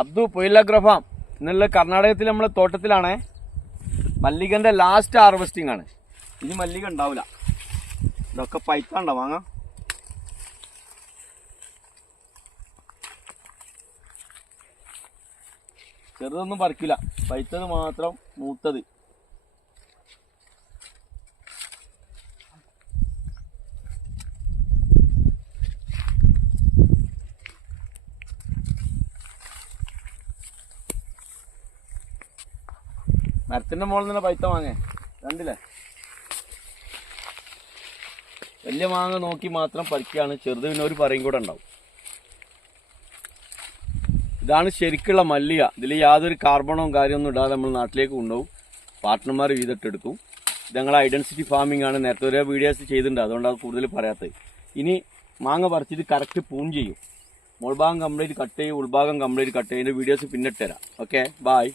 അബ്ദു പൊയിലഗ്രഫാം എന്നുള്ള കർണാടകത്തിൽ നമ്മളെ തോട്ടത്തിലാണേ. മല്ലികന്റെ ലാസ്റ്റ് ഹാർവെസ്റ്റിംഗ് ആണ്. ഇനി മല്ലിക ഉണ്ടാവില്ല. ഇതൊക്കെ പൈത്താണ്ടോ വാങ്ങാം. ചെറുതൊന്നും പറിക്കില്ല, പൈത്തത് മാത്രം മൂത്തത്. മരത്തിന്റെ മുകളിൽ നിന്ന് പൈത്ത മാങ്ങ കണ്ടില്ലേ? വലിയ മാങ്ങ നോക്കി മാത്രം പറിക്കുകയാണ്. ചെറുത് പിന്നെ ഒരു പറയും കൂടെ ഉണ്ടാവും. ഇതാണ് ശരിക്കുള്ള മല്ലിക. ഇതിൽ യാതൊരു കാർബണവും കാര്യമൊന്നും ഇടാതെ നമ്മൾ നാട്ടിലേക്ക് കൊണ്ടുപോകും. പാർട്ട്ണർമാർ വീതിട്ടെടുക്കും. ഇത് ഞങ്ങൾ ഐഡന്റിറ്റി ഫാമിംഗ് ആണ്. നേരത്തെ ഒരേ വീഡിയോസ് ചെയ്തിട്ടുണ്ട്, അതുകൊണ്ടാണ് കൂടുതൽ പറയാത്തത്. ഇനി മാങ്ങ പറിച്ചിട്ട് കറക്റ്റ് പൂൺ ചെയ്യും. മുൾഭാഗം കംപ്ലീറ്റ് കട്ട് ചെയ്യും, ഉൾഭാഗം കംപ്ലീറ്റ് കട്ട് ചെയ്യും. വീഡിയോസ് പിന്നിട്ട് തരാം. Okay, by.